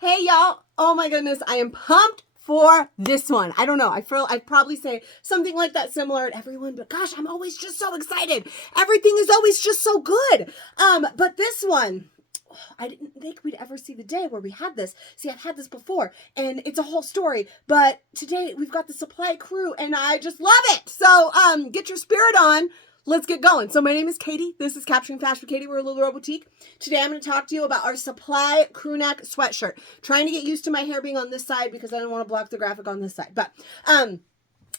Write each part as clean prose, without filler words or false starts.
Hey y'all, oh my goodness, I am pumped for this one. I don't know, I'd probably say something like that similar at everyone, but gosh, I'm always just so excited. Everything is always just so good. But this one, I didn't think we'd ever see the day where we had this. See, I've had this before, and it's a whole story. But today we've got the supply crew, and I just love it. So, get your spirit on. Let's get going. So my name is Katie. This is Capturing Fashion with Katie. We're a Lululemon boutique. Today I'm going to talk to you about our supply crew neck sweatshirt. Trying to get used to my hair being on this side because I don't want to block the graphic on this side. But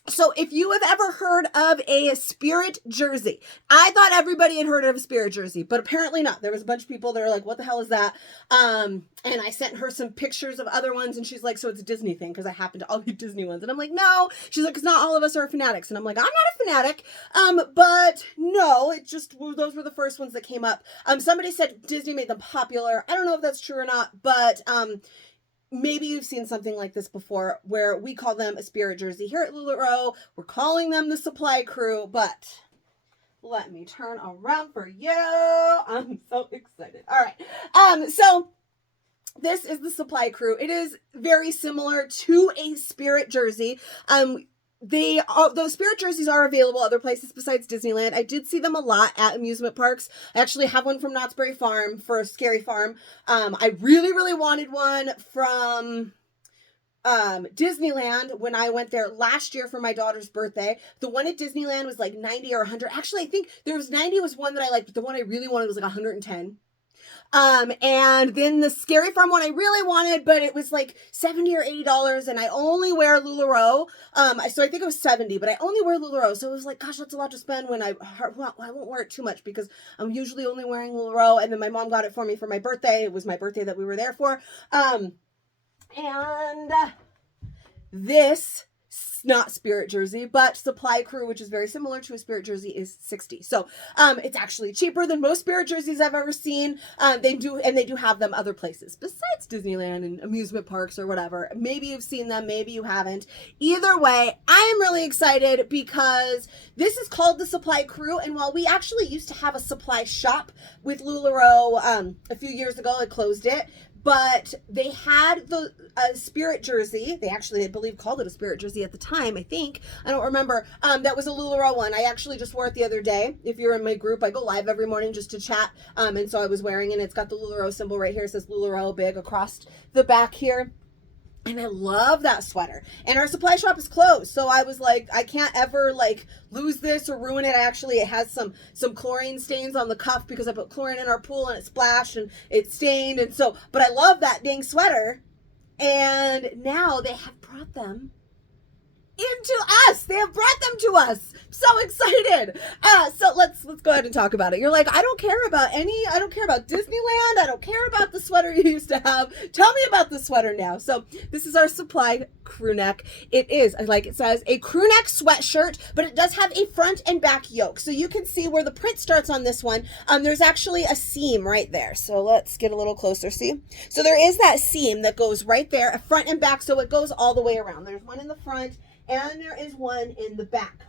so if you have ever heard of a spirit jersey, I thought everybody had heard of a spirit jersey, but apparently not. There was a bunch of people that are like, what the hell is that? And I sent her some pictures of other ones, and she's like, so it's a Disney thing, because I happen to all be Disney ones. And I'm like, no. She's like, because not all of us are fanatics. And I'm like, I'm not a fanatic. But no, it just, those were the first ones that came up. Somebody said Disney made them popular. I don't know if that's true or not, but maybe you've seen something like this before where we call them a spirit jersey. Here at Lululemon, we're calling them the supply crew, but let me turn around for you. I'm so excited. All right. So this is the supply crew. It is very similar to a spirit jersey. Those spirit jerseys are available other places besides Disneyland. I did see them a lot at amusement parks. I actually have one from Knott's Berry Farm for Scary Farm. I really, really wanted one from Disneyland when I went there last year for my daughter's birthday. The one at Disneyland was like 90 or 100. Actually, I think there was 90 was one that I liked, but the one I really wanted was like 110. And then the Scary Farm one I really wanted, but it was like $70 or $80, and I only wear LuLaRoe. So I think it was 70, but I only wear LuLaRoe. So it was like, gosh, that's a lot to spend when I won't wear it too much because I'm usually only wearing LuLaRoe. And then my mom got it for me for my birthday. It was my birthday that we were there for. This not spirit jersey, but supply crew, which is very similar to a spirit jersey, is $60. So it's actually cheaper than most spirit jerseys I've ever seen. They do have them other places besides Disneyland and amusement parks or whatever. Maybe you've seen them, maybe you haven't. Either way, I am really excited because this is called the supply crew, and while we actually used to have a supply shop with LuLaRoe a few years ago, I closed it. But they had the spirit jersey. They actually, I believe, called it a spirit jersey at the time, I think. I don't remember. That was a LuLaRoe one. I actually just wore it the other day. If you're in my group, I go live every morning just to chat. And so I was wearing it. And it's got the LuLaRoe symbol right here. It says LuLaRoe big across the back here. And I love that sweater. And our supply shop is closed. So I was like, I can't ever like lose this or ruin it. It has some chlorine stains on the cuff because I put chlorine in our pool and it splashed and it stained. And so, but I love that dang sweater. And now they have brought them into us. They have brought them to us. So excited. So let's go ahead and talk about it. You're like, I don't care about Disneyland. I don't care about the sweater you used to have. Tell me about the sweater now. So this is our supply crew neck. It is, like it says, a crew neck sweatshirt, but it does have a front and back yoke. So you can see where the print starts on this one. There's actually a seam right there. So let's get a little closer. See? So there is that seam that goes right there, a front and back. So it goes all the way around. There's one in the front and there is one in the back.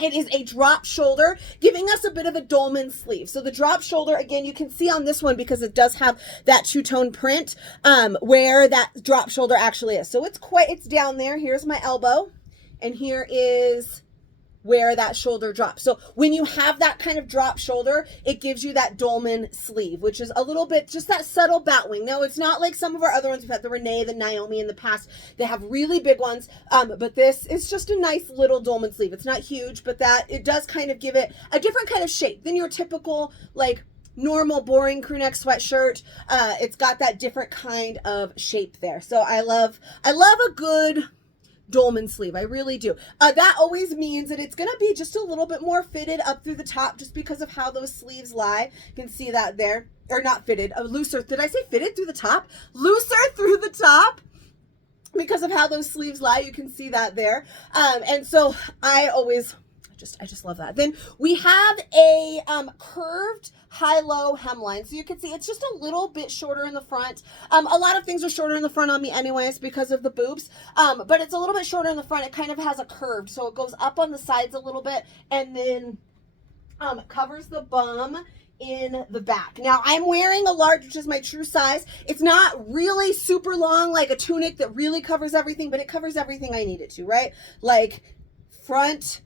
It is a drop shoulder, giving us a bit of a dolman sleeve. So the drop shoulder, again, you can see on this one because it does have that two-tone print where that drop shoulder actually is. So it's down there. Here's my elbow, and here is where that shoulder drops. So when you have that kind of drop shoulder, it gives you that dolman sleeve, which is a little bit just that subtle bat wing. Now, it's not like some of our other ones. We've had the Renee, the Naomi in the past. They have really big ones, but this is just a nice little dolman sleeve. It's not huge, but that it does kind of give it a different kind of shape than your typical like normal boring crew neck sweatshirt. It's got that different kind of shape there. So I love a good dolman sleeve. I really do. That always means that it's going to be just a little bit more fitted up through the top just because of how those sleeves lie. You can see that there. Or not fitted, looser. Did I say fitted through the top? Looser through the top because of how those sleeves lie. You can see that there. And so I just love that. Then we have a curved high-low hemline. So you can see it's just a little bit shorter in the front. A lot of things are shorter in the front on me anyways because of the boobs. But it's a little bit shorter in the front. It kind of has a curve. So it goes up on the sides a little bit and then covers the bum in the back. Now I'm wearing a large, which is my true size. It's not really super long like a tunic that really covers everything, but it covers everything I need it to, right? Like front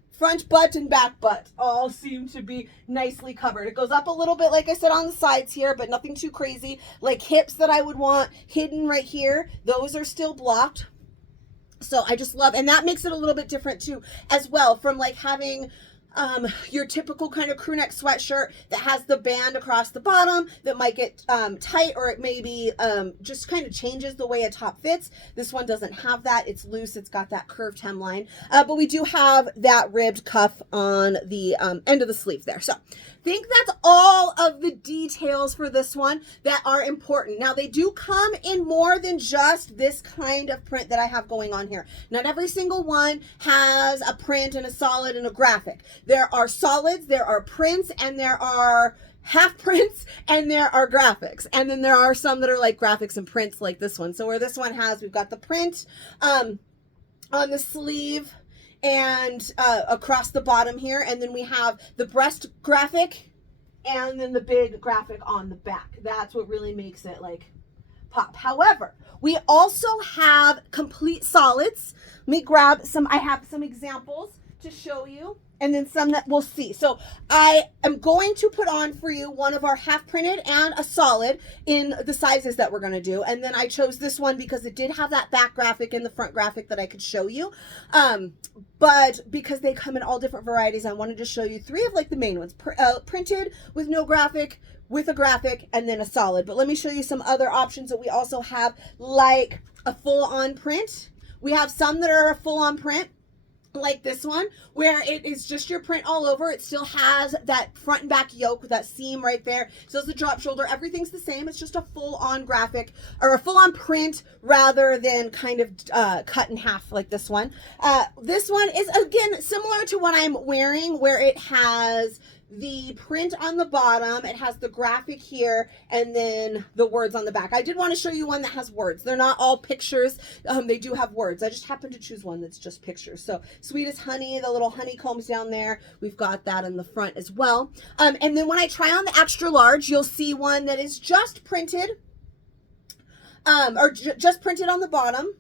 butt and back butt all seem to be nicely covered. It goes up a little bit, like I said, on the sides here, but nothing too crazy. Like hips that I would want hidden right here, those are still blocked. So I just love, and that makes it a little bit different too, as well, from like having your typical kind of crew neck sweatshirt that has the band across the bottom that might get tight, or it maybe just kind of changes the way a top fits. This one doesn't have that. It's loose. It's got that curved hemline, but we do have that ribbed cuff on the end of the sleeve there. So I think that's all of the details for this one that are important. Now they do come in more than just this kind of print that I have going on here. Not every single one has a print and a solid and a graphic. There are solids, there are prints, and there are half prints, and there are graphics. And then there are some that are like graphics and prints like this one. So where this one has, we've got the print on the sleeve and across the bottom here, and then we have the breast graphic and then the big graphic on the back. That's what really makes it like pop. However, we also have complete solids. Let me grab some, I have some examples to show you, and then some that we'll see. So I am going to put on for you one of our half printed and a solid in the sizes that we're going to do. And then I chose this one because it did have that back graphic and the front graphic that I could show you. But because they come in all different varieties, I wanted to show you three of like the main ones, printed with no graphic, with a graphic, and then a solid. But let me show you some other options that we also have, like a full-on print. We have some that are a full-on print, like this one, where it is just your print all over. It still has that front and back yoke with that seam right there. So it's the drop shoulder. Everything's the same. It's just a full-on graphic or a full-on print rather than kind of cut in half like this one. This one is, again, similar to what I'm wearing, where it has the print on the bottom, it has the graphic here, and then the words on the back. I did want to show you one that has words. They're not all pictures. They do have words. I just happened to choose one that's just pictures. So sweet as honey, the little honeycombs down there, we've got that in the front as well. And then when I try on the extra large, you'll see one that is just printed, just printed on the bottom.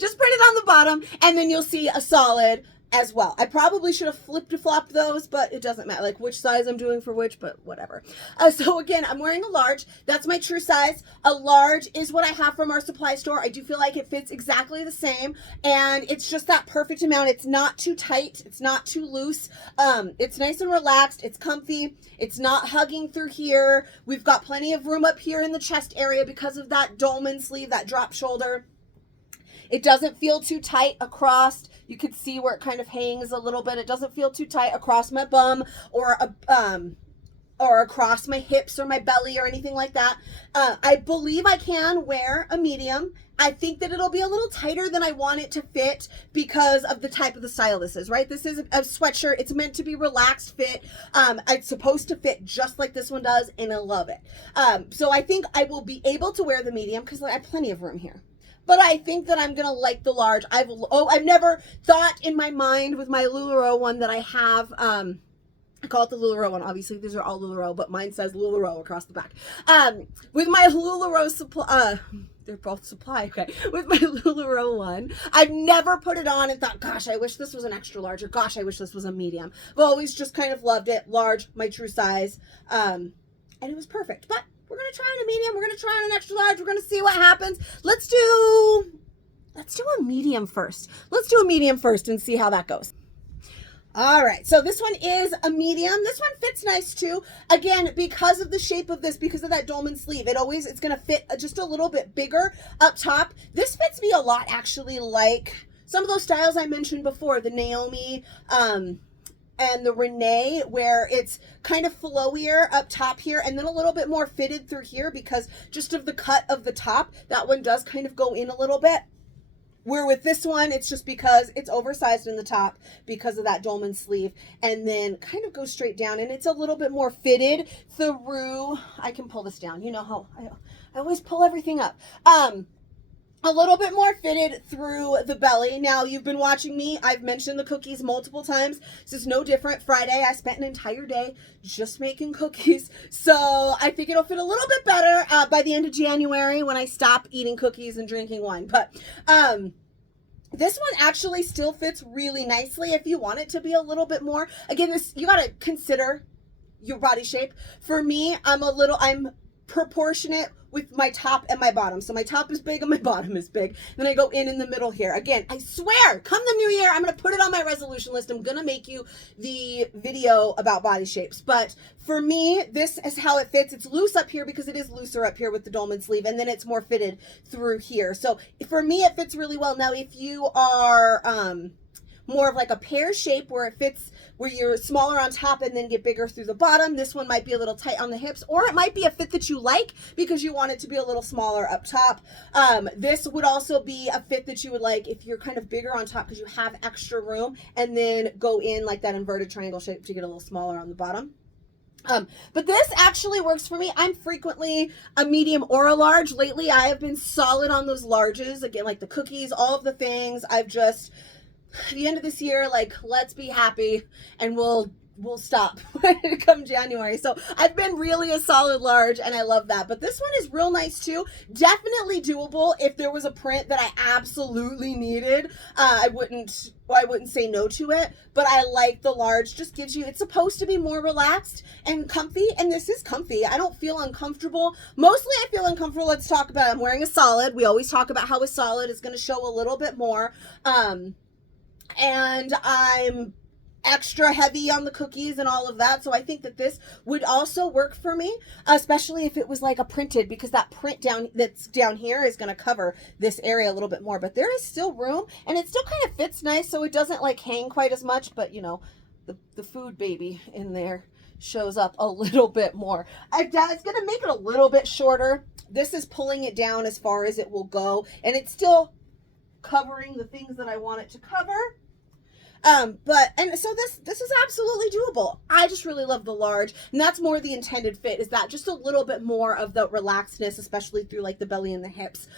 Just printed on the bottom, and then you'll see a solid as well. I probably should have flopped those, but it doesn't matter, like which size I'm doing for which, but whatever. So again, I'm wearing a large. That's my true size. A large is what I have from our supply store. I do feel like it fits exactly the same, and it's just that perfect amount. It's not too tight. It's not too loose. It's nice and relaxed. It's comfy. It's not hugging through here. We've got plenty of room up here in the chest area because of that dolman sleeve, that drop shoulder. It doesn't feel too tight across. You can see where it kind of hangs a little bit. It doesn't feel too tight across my bum or across my hips or my belly or anything like that. I believe I can wear a medium. I think that it'll be a little tighter than I want it to fit because of the type of the style this is, right? This is a sweatshirt. It's meant to be relaxed fit. It's supposed to fit just like this one does, and I love it. So I think I will be able to wear the medium because I have plenty of room here. But I think that I'm gonna like the large. I've never thought in my mind with my LuLaRoe one that I have. I call it the LuLaRoe one. Obviously, these are all LuLaRoe, but mine says LuLaRoe across the back. With my LuLaRoe supply, they're both supply. Okay, with my LuLaRoe one, I've never put it on and thought, gosh, I wish this was an extra large, or gosh, I wish this was a medium. I've always just kind of loved it. Large, my true size, and it was perfect. But we're going to try on a medium. We're going to try on an extra large. We're going to see what happens. Let's do a medium first. Let's do a medium first and see how that goes. All right. So this one is a medium. This one fits nice too. Again, because of the shape of this, because of that dolman sleeve, it's going to fit just a little bit bigger up top. This fits me a lot, actually, like some of those styles I mentioned before, the Naomi, and the Renee, where it's kind of flowier up top here and then a little bit more fitted through here because just of the cut of the top. That one does kind of go in a little bit. Where with this one, it's just because it's oversized in the top because of that dolman sleeve, and then kind of goes straight down, and it's a little bit more fitted through. I can pull this down. You know how I always pull everything up. a little bit more fitted through the belly. Now, you've been watching me. I've mentioned the cookies multiple times. This is no different. Friday, I spent an entire day just making cookies. So I think it'll fit a little bit better by the end of January when I stop eating cookies and drinking wine. But this one actually still fits really nicely if you want it to be a little bit more. Again, this, you got to consider your body shape. For me, I'm proportionate with my top and my bottom. So my top is big and my bottom is big. Then I go in the middle here. Again, I swear, come the new year, I'm going to put it on my resolution list. I'm going to make you the video about body shapes. But for me, this is how it fits. It's loose up here because it is looser up here with the dolman sleeve. And then it's more fitted through here. So for me, it fits really well. Now, if you are more of like a pear shape where it fits, where you're smaller on top and then get bigger through the bottom, this one might be a little tight on the hips, or it might be a fit that you like because you want it to be a little smaller up top. This would also be a fit that you would like if you're kind of bigger on top because you have extra room, and then go in like that inverted triangle shape to get a little smaller on the bottom. But this actually works for me. I'm frequently a medium or a large. Lately, I have been solid on those larges. Again, like the cookies, all of the things. I've just, the end of this year, like, let's be happy, and we'll stop come January. So I've been really a solid large, and I love that. But this one is real nice too. Definitely doable if there was a print that I absolutely needed. I wouldn't say no to it, but I like the large. Just gives you, it's supposed to be more relaxed and comfy, and this is comfy. I don't feel uncomfortable. Mostly I feel uncomfortable. Let's talk about it. I'm wearing a solid. We always talk about how a solid is going to show a little bit more. And I'm extra heavy on the cookies and all of that, so I think that this would also work for me, especially if it was like a printed, because that print that's down here is going to cover this area a little bit more. But there is still room, and it still kind of fits nice, so it doesn't like hang quite as much. But you know, the food baby in there shows up a little bit more. It's going to make it a little bit shorter. This is pulling it down as far as it will go, and it's still covering the things that I want it to cover. And so this is absolutely doable. I just really love the large, and that's more the intended fit, is that just a little bit more of the relaxedness, especially through like the belly and the hips.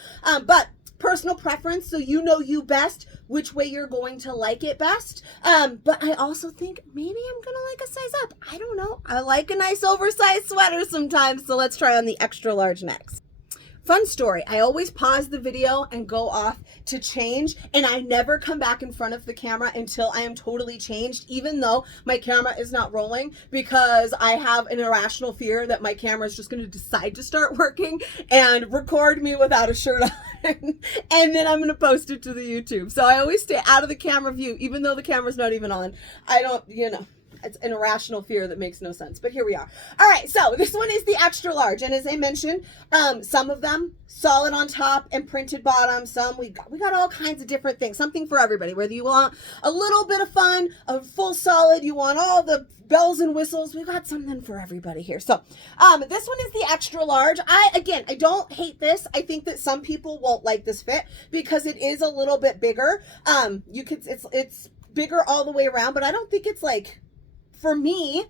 But personal preference, so you know you best, which way you're going to like it best. But I also think maybe I'm gonna like a size up. I don't know. I like a nice oversized sweater sometimes, so let's try on the extra large next. Fun story, I always pause the video and go off to change, and I never come back in front of the camera until I am totally changed, even though my camera is not rolling, because I have an irrational fear that my camera is just going to decide to start working and record me without a shirt on, and then I'm going to post it to the YouTube. So I always stay out of the camera view, even though the camera's not even on. I don't, you know. It's an irrational fear that makes no sense, but here we are. All right, so this one is the extra large, and as I mentioned, some of them solid on top and printed bottom. Some we got all kinds of different things, something for everybody. Whether you want a little bit of fun, a full solid, you want all the bells and whistles, we got something for everybody here. So this one is the extra large. I don't hate this. I think that some people won't like this fit because it is a little bit bigger. It's bigger all the way around, but I don't think it's like, for me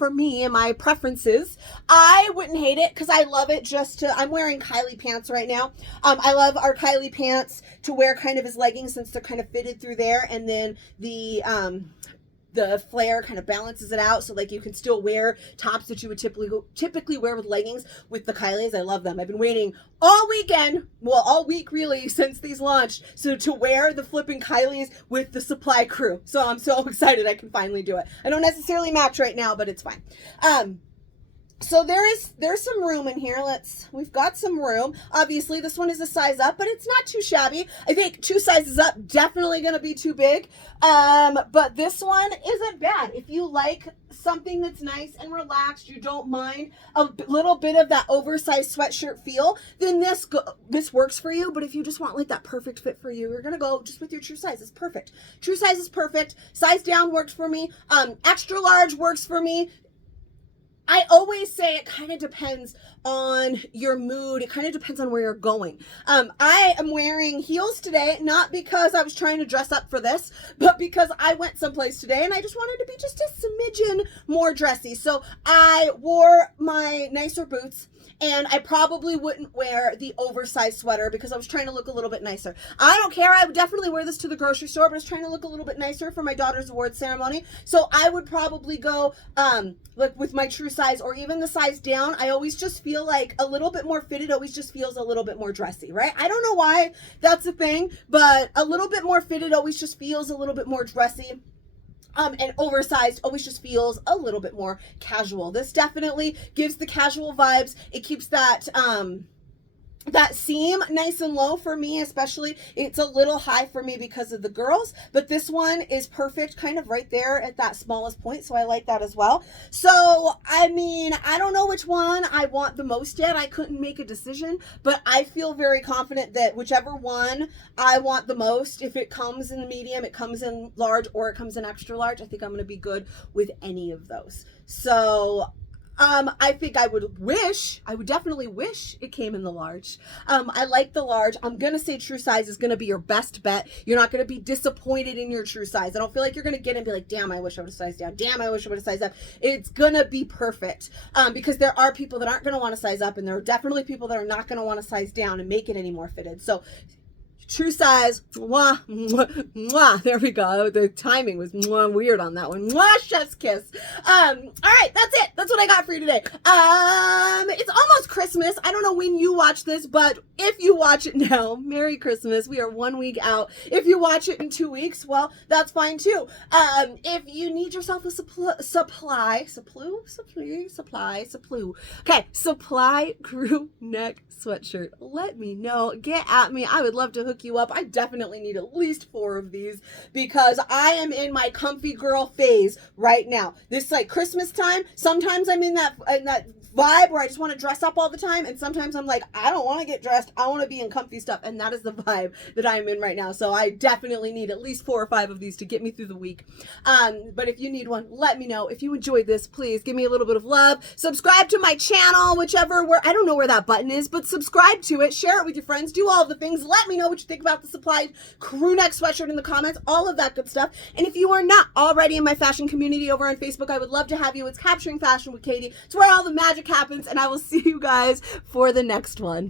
and my preferences, I wouldn't hate it because I love it I'm wearing Kylie pants right now. I love our Kylie pants to wear kind of as leggings since they're kind of fitted through there, and then the flare kind of balances it out, so like you can still wear tops that you would typically wear with leggings with the Kylies. I love them. I've been waiting all weekend, well, all week really, since these launched, so to wear the flipping Kylies with the supply crew. So I'm so excited I can finally do it. I don't necessarily match right now, but it's fine. So there's some room in here. We've got some room. Obviously, this one is a size up, but it's not too shabby. I think 2 sizes up, definitely going to be too big. But this one isn't bad. If you like something that's nice and relaxed, you don't mind a little bit of that oversized sweatshirt feel, then this works for you. But if you just want like that perfect fit for you, you're going to go just with your true size. It's perfect. True size is perfect. Size down works for me. Extra large works for me. I always say it kind of depends on your mood. It kind of depends on where you're going. I am wearing heels today, not because I was trying to dress up for this, but because I went someplace today and I just wanted to be just a smidgen more dressy. So I wore my nicer boots, and I probably wouldn't wear the oversized sweater because I was trying to look a little bit nicer. I don't care. I would definitely wear this to the grocery store, but I was trying to look a little bit nicer for my daughter's awards ceremony. So I would probably go like with my true size or even the size down. I always just feel like a little bit more fitted always just feels a little bit more dressy, right? I don't know why that's a thing, but a little bit more fitted always just feels a little bit more dressy. And oversized always just feels a little bit more casual. This definitely gives the casual vibes. It keeps that that seam nice and low for me, especially. It's a little high for me because of the girls, but this one is perfect kind of right there at that smallest point, so I like that as well. So I mean, I don't know which one I want the most yet. I couldn't make a decision, but I feel very confident that whichever one I want the most, if it comes in the medium, it comes in large, or it comes in extra large, I think I'm going to be good with any of those. So I think I would definitely wish it came in the large. I like the large. I'm going to say true size is going to be your best bet. You're not going to be disappointed in your true size. I don't feel like you're going to get it and be like, damn, I wish I would have sized down. Damn, I wish I would have sized up. It's going to be perfect. Because there are people that aren't going to want to size up, and there are definitely people that are not going to want to size down and make it any more fitted. So true size, mwah, mwah, mwah. There we go. The timing was mwah, weird on that one. Mwah, chef's kiss. All right, that's it. That's what I got for you today. It's almost Christmas. I don't know when you watch this, but if you watch it now, Merry Christmas. We are 1 week out. If you watch it in 2 weeks, well, that's fine too. If you need yourself a supply crew neck sweatshirt, let me know. Get at me. I would love to hook you up. I definitely need at least 4 of these because I am in my comfy girl phase right now. This like Christmas time, sometimes I'm in that vibe where I just want to dress up all the time, and sometimes I'm like, I don't want to get dressed. I want to be in comfy stuff, and that is the vibe that I'm in right now. So I definitely need at least 4 or 5 of these to get me through the week. But if you need one, let me know. If you enjoyed this, please give me a little bit of love. Subscribe to my channel, I don't know where that button is, but subscribe to it. Share it with your friends. Do all the things. Let me know what you think about the Supply crew neck sweatshirt in the comments. All of that good stuff. And if you are not already in my fashion community over on Facebook, I would love to have you. It's Capturing Fashion with Katie. It's where all the magic happens, and I will see you guys for the next one.